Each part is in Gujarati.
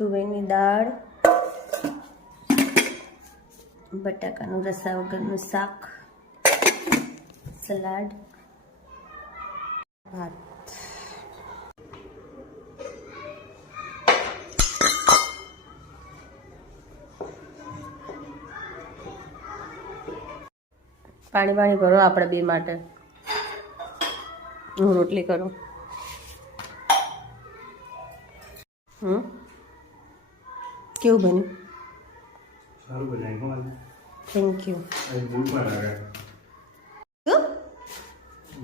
તુવેરની દાળ, બટાકાનું રસા વગરનું શાક, સલાડ, ભાત. પાણી ભરો આપણે બે માટે. હું રોટલી કરું. કેવું બન્યું? સારું બનાવ્યું. Thank you.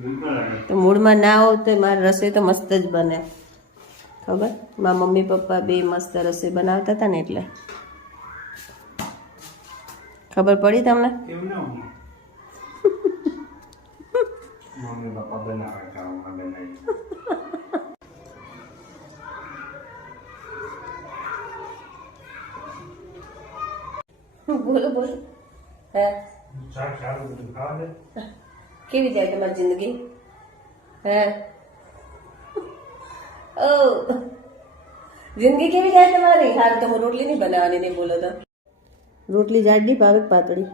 મૂડમાં તો મૂડમાં ના હોવ તો મારી રસોઈ તો મસ્ત જ બને. ખબર, મારા મમ્મી પપ્પા બે મસ્ત રસોઈ બનાવતા હતા ને એટલે ખબર પડી તમને. એવું ના મમ્મી પપ્પા બનાવે ખાવા બનાવી. બોલો બોલો. હે શાક સારું બધું ખાવા દે. કેવી જાય તમારી જિંદગી? હે ઓ જિંદગી કેવી જાય તમારી? હારું તો હું રોટલી નહીં બનાવવાની નહીં બોલો તો. રોટલી જાડી ભાવે પાતળી?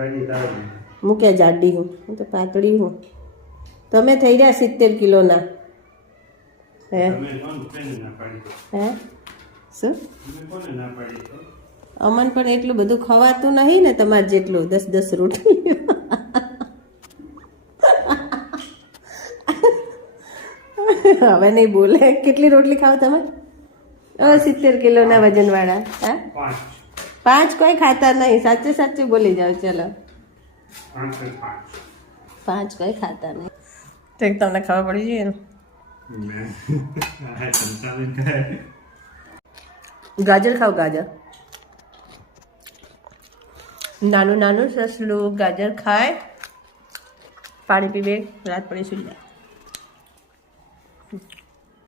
ગાડી તારી હું ક્યાં જાડી હું તો પાતળી હું. તમે થઈ રહ્યા 70 કિલોના. હે તમે કોણ કોને ના પાડી? હે શું? તમે કોને ના પાડી તો? અમન પણ એટલું બધું ખવાતું નહીં ને તમારે જેટલું 10 રોટલી. હવે નહીં બોલે. કેટલી રોટલી ખાવ તમે? 70 કિલોના વજનવાળા. હા 5 કોઈ ખાતા નહીં. સાચે સાચું બોલી જાઓ. ચલો 5 કોઈ ખાતા નહીં. તો તમને ખબર પડી જોઈએ ને. ગાજર ખાઓ ગાજર. નાનું નાનું સસલું ગાજર ખાય, પાણી પીવે, રાત પડે સુઈ જાય.